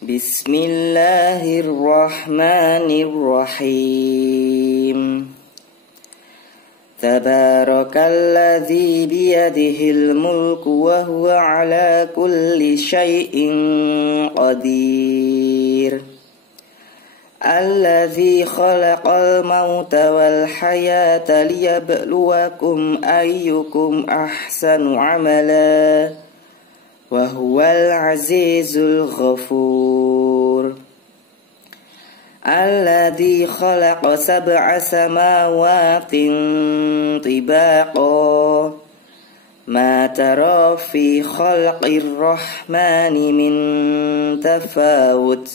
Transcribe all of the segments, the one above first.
Bismillahirrahmanirrahim. Tabarakalladzi biyadihil mulku wa huwa ala kulli syai'in qadir. Alladzi khalaqal mauta wal hayata liyabluwakum ayyukum ahsanu amala. Wa huwal azizul ghafur. Alladzi khalaqa sab'a samawatin tibaqa. Ma tara fi khalqir rahmani min tafawut.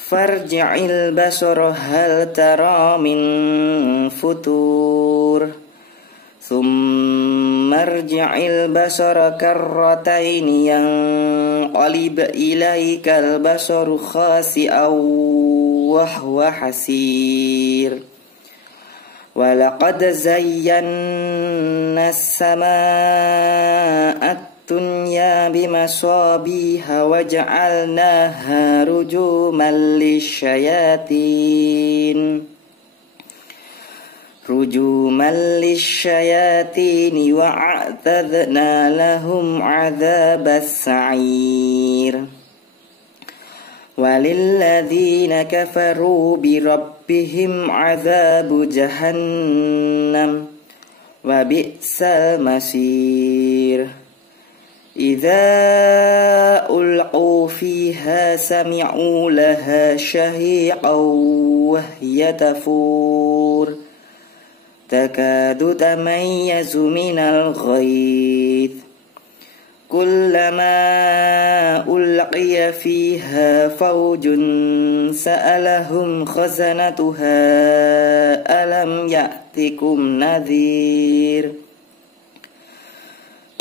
Farji'il basara hal tara min futur. Thumma arji'il basara karrataini yanqalib ilaikal basaru khasi'aw wa huwa hasir. Walaqad zayyana as-samaa'a ad-dunya bimasabiha waja'alnaha rujuman lisyayatin wa'atadna lahum 'adzabas sa'ir. Walilladzina kafaru birabbihim 'adzabu jahannam wa bi'sal masir. Idza ulqu fiha sami'u laha shahiqan wa hiya tafur. Takadu tamayyazu minal ghayth. Kullama ulqiya fiha fawjun sa'alahum khazanatuha alam ya'tikum nadhir.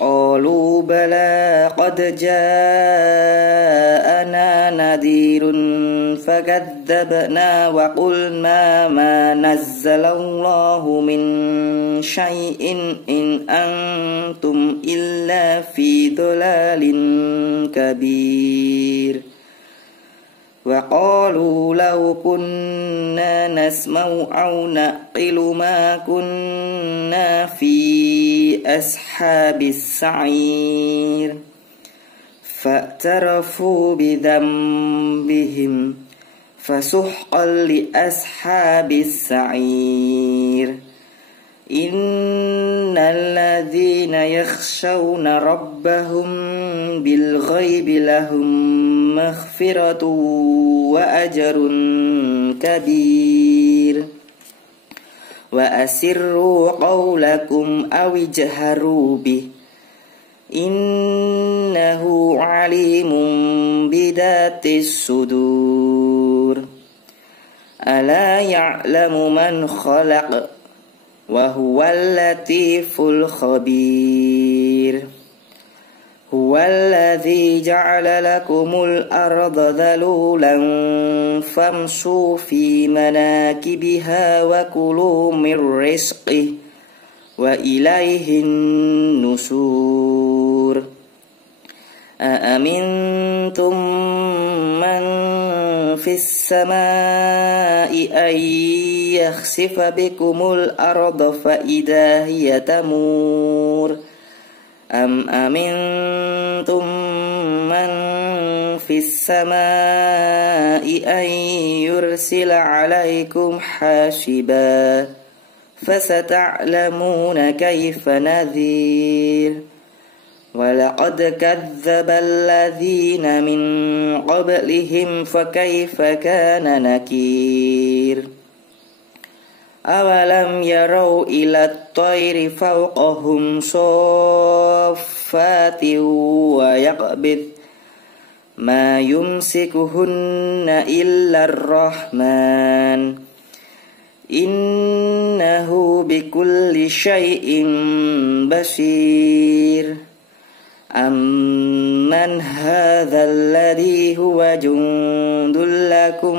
Qalu bala qad ja'ana nadhirun fakadzabna wa qulna ma nazzalallahu min syai'in in antum illa fi dhalalin kabir. Wa qalu law kunna nasma'u aw naqilu ma kunna fi ashabis sa'ir. Fa'tarafu bidhanbihim fasuhqan li ashabis sa'ir. Innal ladzina yakhshawna rabbahum bil ghaibi lahum maghfiratun wa ajrun kabir. Wa asirru qawlakum aw ijharu bih. Innahu alimun bidatis sudur. Ala ya'lamu man khalaq wa huwal latiful khabir. Huwallazi ja'ala lakumul arda dhalulan famshu fi manakibiha wa kulu mir rizqih wa ilaihin nusur. Aamintum man fis samaa'i ay yakhsifa bikumul arda fa idha hiya tamur. Am amintum man fis samaa'i ay yursila 'alaikum hasiba. Fasata'lamuna kayfa nadhir. Walaqad kadzdzabal ladzina min qablihim fakayfa kana nakir. Awalam yarau ilat tayri fawqahum saffatin wa yaqbid ma yumsikuhunna illa ar-rahman. Innahu bikulli syai'in basir. Amman hadzal ladzi huwa jundul lakum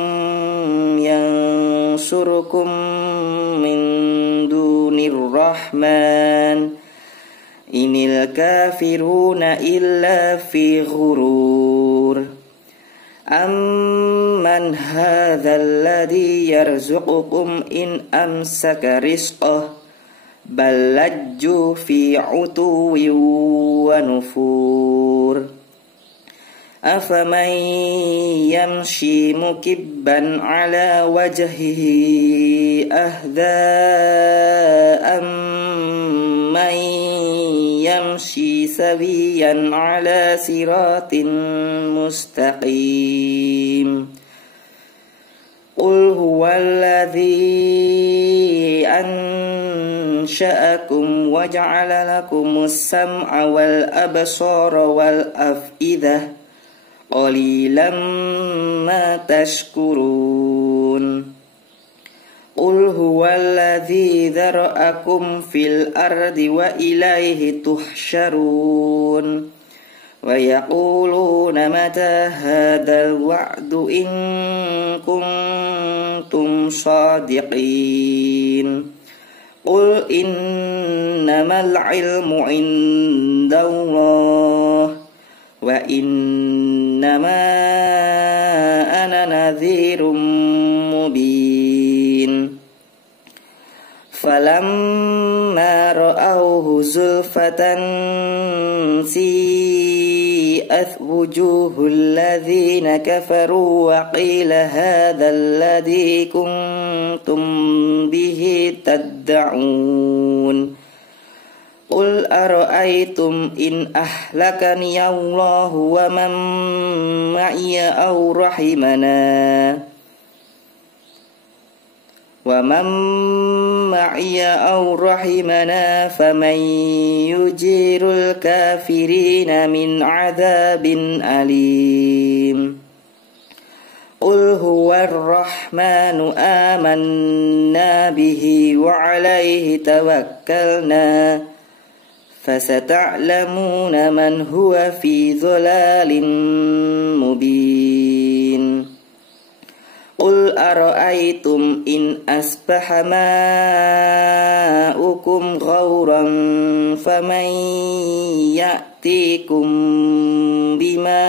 yansurukum min dunir rahman. Inil kafiruna illa fi ghurur. أمن هذا الذي يرزقكم إن أمسك رزقه بل لجوا في عتو ونفور أفمن يمشي مكبا على وجهه أهدى أمن يمشي سويا على صراط مستقيم قل هو الذي أنشأكم وجعل لكم السمع والأبصار والأفئدة قليلا ما تشكرون قل هو الذي ذرأكم في الأرض وإليه تحشرون ويقولون متى هذا الوعد إن كنتم صادقين قل إنما العلم عند الله وإنما أنا نذير مبين فلما رأوه زلفة سيئت وجوه الذين كفروا وقيل هذا الذي كنتم به تدعون قل أرأيتم إن أهلكني الله ومن معي أو رحمنا فمن يجير الكافرين من عذاب أليم قل هو الرحمن آمنا به وعليه توكلنا فستعلمون من هو في ضلال مبين قل أرأيتم إن أصبح ماؤكم غورا فمن يأتيكم بماء